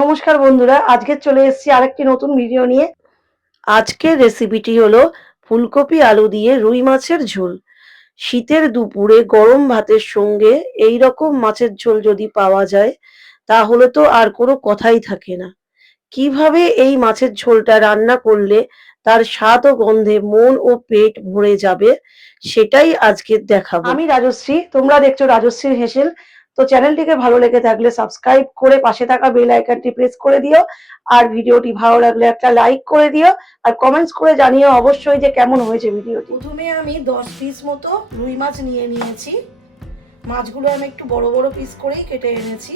নমস্কার বন্ধুরা, আজকে চলে এসেছি আরেকটি নতুন ভিডিও নিয়ে। আজকের রেসিপিটি হলো ফুলকপি আলু দিয়ে রুই মাছের ঝোল। শীতের দুপুরে গরম ভাতের সঙ্গে এই রকম মাছের ঝোল যদি পাওয়া যায়, তাহলে তো আর কোনো কথাই থাকে না। কীভাবে এই মাছের ঝোলটা রান্না করলে তার স্বাদ ও গন্ধে মন ও পেট ভরে যাবে, সেটাই আজকে দেখাবো। আমি রাজশ্রী, তোমরা দেখছ রাজশ্রীর হেসেল। তো চ্যানেলটিকে ভালো লেগে থাকলে সাবস্ক্রাইব করে পাশে থাকা বেল আইকনটি প্রেস করে দিও, আর ভিডিওটি ভালো লাগলে একটা লাইক করে দিও, আর কমেন্টস করে জানিও অবশ্যই যে কেমন হয়েছে ভিডিওটি। প্রথমে আমি দশ পিস মতো রুই মাছ নিয়ে নিয়েছি। মাছগুলো আমি একটু বড় বড় পিস করেই কেটে এনেছি।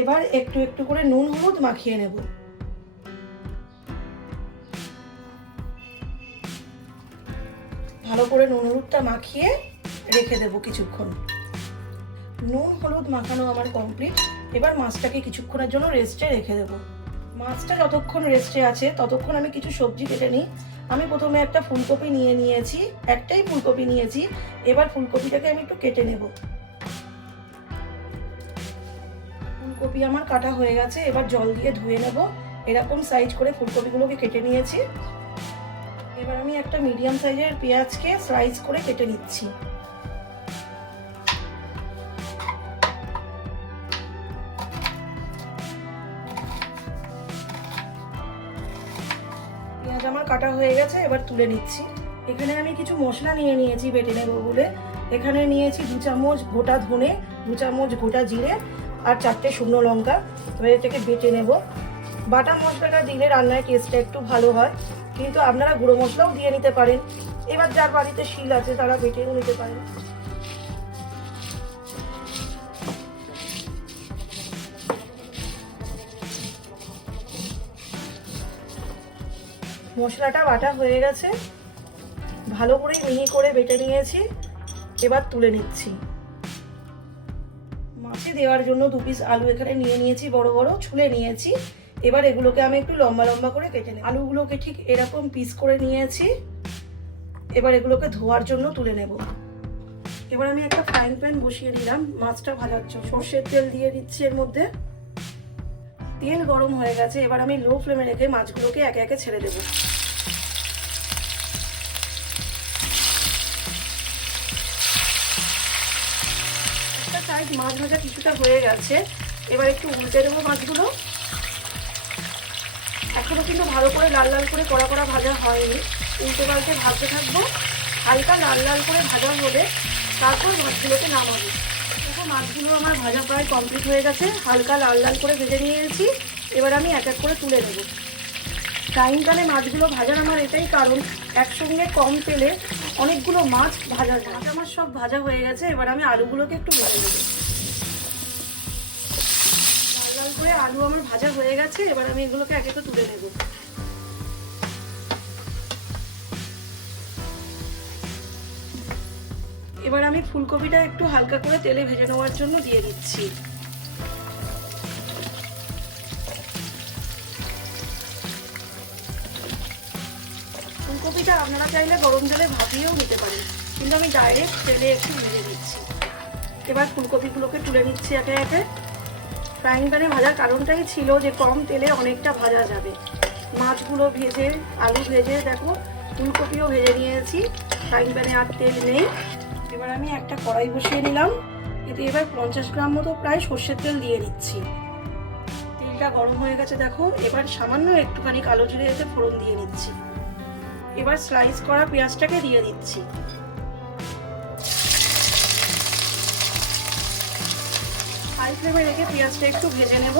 এবার একটু একটু করে নুন হলুদ মাখিয়ে নেব। ভালো করে নুন হলুদটা মাখিয়ে রেখে দেবো কিছুক্ষণ। নুন, হলুদ মাখানো আমার কমপ্লিট এবার মাছটাকে কিছুক্ষণের জন্য রেস্টে রেখে দেবো। মাছটা যতক্ষণ রেস্টে আছে, ততক্ষণ আমি কিছু সবজি কেটে নিই। আমি প্রথমে একটা ফুলকপি নিয়ে নিয়েছি, একটাই ফুলকপি নিয়েছি। এবার ফুলকপিটাকে আমি একটু কেটে নেব। ফুলকপি আমার কাটা হয়ে গেছে, এবার জল দিয়ে ধুয়ে নেব। এরকম সাইজ করে ফুলকপিগুলোকে কেটে নিয়েছি। এবার আমি একটা মিডিয়াম সাইজের পেঁয়াজকে স্লাইস করে কেটে নিচ্ছি। পেঁয়াজ আমার কাটা হয়ে গেছে, এবার তুলে নিচ্ছি। এখানে আমি কিছু মশলা নিয়ে নিয়েছি বেটে নেব বলে। এখানে নিয়েছি দু চামচ গোটা ধনে, দু চামচ গোটা জিরে আর চারটে শুকনো লঙ্কা। এবার এটাকে বেটে নেব। বাটা মশলাটা দিলে রান্নার টেস্টটা একটু ভালো হয়। কিন্তু আপনারা গুঁড়ো মশলাও দিয়ে নিতে পারেন। এবার যার বাড়িতে শিল আছে তারা বেটেও নিতে পারেন। মশলাটা বাটা হয়ে গেছে। ভালো করে মিহি করে বেটে নিয়েছি। এবার তুলে নিচ্ছি। মাছে দেওয়ার জন্য দু পিস আলু এখানে নিয়ে নিয়েছি, বড় বড় ছুলে নিয়েছি। এবার এগুলোকে আমি একটু লম্বা লম্বা করে কেটে নেব। আলুগুলোকে ঠিক এরকম পিস করে নিয়েছি। এবার এগুলোকে ধোয়ার জন্য তুলে নেব। এবার আমি একটা ফ্রাইং প্যান বসিয়ে দিলাম। মাছটা ভাজার জন্য সর্ষের তেল দিয়ে দিচ্ছি এর মধ্যে। তেল গরম হয়ে গেছে। এবার আমি লো ফ্লেমে রেখে মাছগুলোকে একে একে ছেড়ে দেবো। সাইড মাছ ভাজা কিছুটা হয়ে গেছে। এবার একটু উল্টে দেবো মাছগুলো। এখনও কিন্তু ভালো করে লাল লাল করে কড়া কড়া ভাজা হয়নি। উল্টে পাল্টে ভাজতে থাকব। হালকা লাল লাল করে ভাজা হলে তারপর মাছগুলোকে নামাবো। দেখো, মাছগুলো আমার ভাজা প্রায় কমপ্লিট হয়ে গেছে। হালকা লাল লাল করে ভেজে নিয়েছি। এবার আমি এক এক করে তুলে নেব। প্যানে মাছগুলো ভাজার আমার এটাই কারণ। একসঙ্গে কম তেলে অনেকগুলো মাছ ভাজা, মাছ আমার সব ভাজা হয়ে গেছে, এবার আমি আলুগুলোকে একটু ভেজে নেব। লাল লাল করে আলু আমার ভাজা হয়ে গেছে, এবার আমি এগুলোকে এক একে তুলে নেব। এবার আমি ফুলকপিটা একটু হালকা করে তেলে ভেজে নেওয়ার জন্য দিয়ে দিচ্ছি। ফুলকপিটা আপনারা চাইলে গরম জলে ভাপিয়েও নিতে পারেন। কিন্তু আমি ডাইরেক্ট তেলে একটু ভেজে দিচ্ছি এবার ফুলকপিগুলোকে তুলে নিচ্ছি একে একে। ফ্রাইং প্যানে ভাজার কারণটাই ছিল যে কম তেলে অনেকটা ভাজা যাবে। মাছগুলো ভেজে, আলু ভেজে, দেখো, ফুলকপিও ভেজে নিয়েছি। ফ্রাইং প্যানে আর তেল নেই। এবার আমি একটা কড়াই বসিয়ে নিলাম। এতে এবার পঞ্চাশ গ্রাম মতো প্রায় সর্ষের তেল দিয়ে দিচ্ছি তেলটা গরম হয়ে গেছে, দেখো। এবার সামান্য একটুখানি কালো জিরে এতে ফোড়ন দিয়ে নিচ্ছি। এবার স্লাইস করা পেঁয়াজটাকে দিয়ে দিচ্ছি। হাই ফ্লেমে রেখে পেঁয়াজটা একটু ভেজে নেব।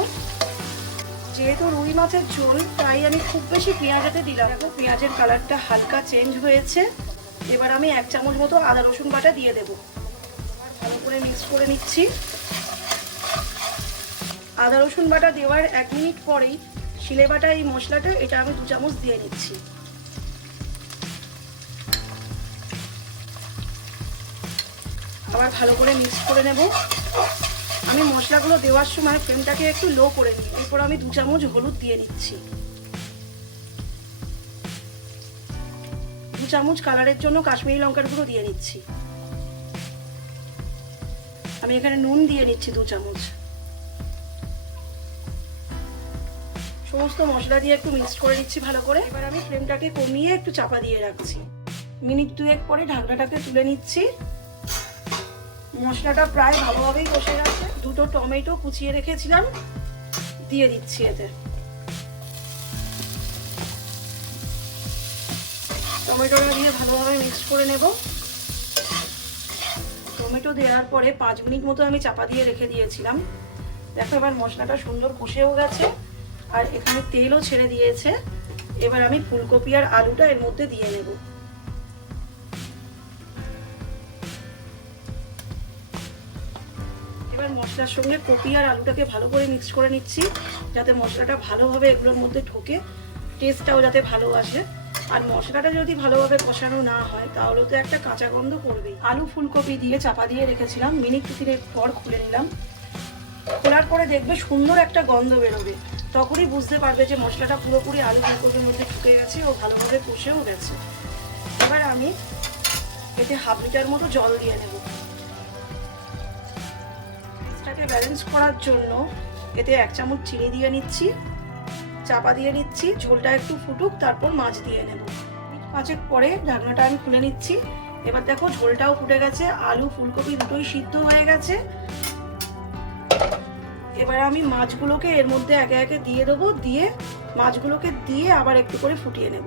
যেহেতু রুই মাছের ঝোল, তাই আমি খুব বেশি পেঁয়াজাতে দিলাম দেখো, পেঁয়াজের কালারটা হালকা চেঞ্জ হয়েছে। এবার আমি এক চামচ মতো আদা রসুন বাটা দিয়ে দেবো। ভালো করে মিক্স করে নিচ্ছি। আদা রসুন বাটা দেওয়ার এক মিনিট পরেই শিলে বাটা এই মশলাটা, এটা আমি দু চামচ দিয়ে নিচ্ছি। আবার ভালো করে মিক্স করে নেব। আমি মশলাগুলো দেওয়ার সময় ফ্লেমটাকে একটু লো করে নিই। এরপর আমি দু চামচ হলুদ দিয়ে নিচ্ছি। দু চামচ কালারের জন্য কাশ্মীরি লঙ্কার গুঁড়ো দিয়ে নিচ্ছি। আমি এখানে নুন দিয়ে নিচ্ছি দু চামচ। সমস্ত মশলা দিয়ে একটু মিক্স করে নিচ্ছি ভালো করে। এবার আমি ফ্লেমটাকে কমিয়ে একটু চাপা দিয়ে রাখছি। মিনিট দুয়েক পরে ঢাকনাটাকে তুলে নিচ্ছি। মশলাটা প্রায় ভালোভাবেই কষে গেছে। দুটো টমেটো কুচিয়ে রেখেছিলাম, দিয়ে দিচ্ছি এতে। টমেটোটা দিয়ে ভালোভাবে মিক্স করে নেব। টমেটো দেওয়ার পরে পাঁচ মিনিট মতো আমি চাপা দিয়ে রেখে দিয়েছিলাম। দেখো এবার মশলাটা সুন্দর কষেও গেছে, আর এখানে তেলও ছেড়ে দিয়েছে। এবার আমি ফুলকপি আর আলুটা এর মধ্যে দিয়ে নেব। মশলার সঙ্গে কপি আর আলুটাকে ভালো করে মিক্স করে নিচ্ছি, যাতে মশলাটা ভালোভাবে এগুলোর মধ্যে ঢোকে টেস্টটাও যাতে ভালো আসে। আর মশলাটা যদি ভালোভাবে কষানো না হয়, তাহলে তো একটা কাঁচা গন্ধ করবেই আলু ফুলকপি দিয়ে চাপা দিয়ে রেখেছিলাম, মিনিট তিনের পর খুলে নিলাম। খোলার পরে দেখবে সুন্দর একটা গন্ধ বেরোবে। তখনই বুঝতে পারবে যে মশলাটা পুরোপুরি আলু ফুলকপির মধ্যে ঢুকে গেছে ও ভালোভাবে কষেও গেছে। এবার আমি এতে হাফ লিটার মতো জল দিয়ে নেব। এটাকে ব্যালেন্স করার জন্য এতে এক চামচ চিনি দিয়ে নিচ্ছি, চাপা দিয়ে নিচ্ছি, ঝোলটা একটু ফুটুক, তারপর মাছ দিয়ে নেব। পাঁচেক পরে ঢাকনাটা আমি খুলে নিচ্ছি। এবার দেখো ঝোলটাও ফুটে গেছে, আলু, ফুলকপি দুটোই সিদ্ধ হয়ে গেছে। এবার আমি মাছগুলোকে এর মধ্যে একে একে দিয়ে দেবো, দিয়ে মাছগুলোকে দিয়ে আবার একটু করে ফুটিয়ে নেব।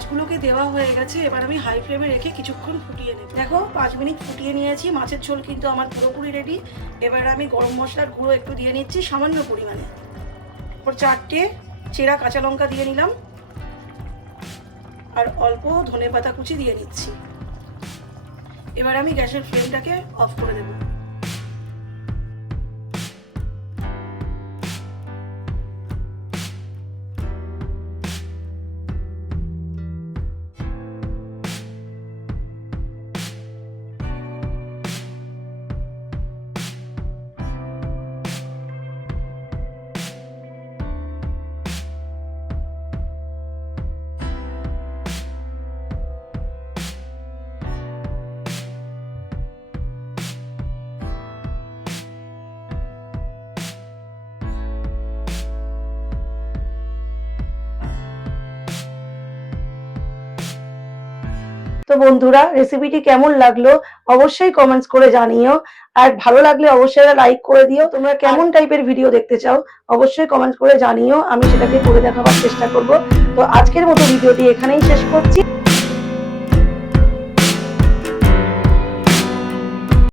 মাছগুলোকে দেওয়া হয়ে গেছে, এবার আমি হাই ফ্লেমে রেখে কিছুক্ষণ ফুটিয়ে নেব। দেখো, পাঁচ মিনিট ফুটিয়ে নিয়েছি, মাছের ঝোল কিন্তু আমার পুরোপুরি রেডি এবার আমি গরম মশলার গুঁড়ো একটু দিয়ে নিচ্ছি সামান্য পরিমাণে। ওর চারটে চেরা কাঁচা লঙ্কা দিয়ে নিলাম। আর অল্প ধনে পাতা কুচি দিয়ে নিচ্ছি। এবার আমি গ্যাসের ফ্লেমটাকে অফ করে দেবো। তো বন্ধুরা রেসিপিটি কেমন লাগল অবশ্যই কমেন্টস করে জানিও। আর ভালো লাগলে অবশ্যই লাইক করে দিও। তোমরা কেমন টাইপের ভিডিও দেখতে চাও অবশ্যই কমেন্টস করে জানিও। আমি সেটাকে করে দেখাবার চেষ্টা করব। তো আজকের মতো ভিডিওটি এখানেই শেষ করছি।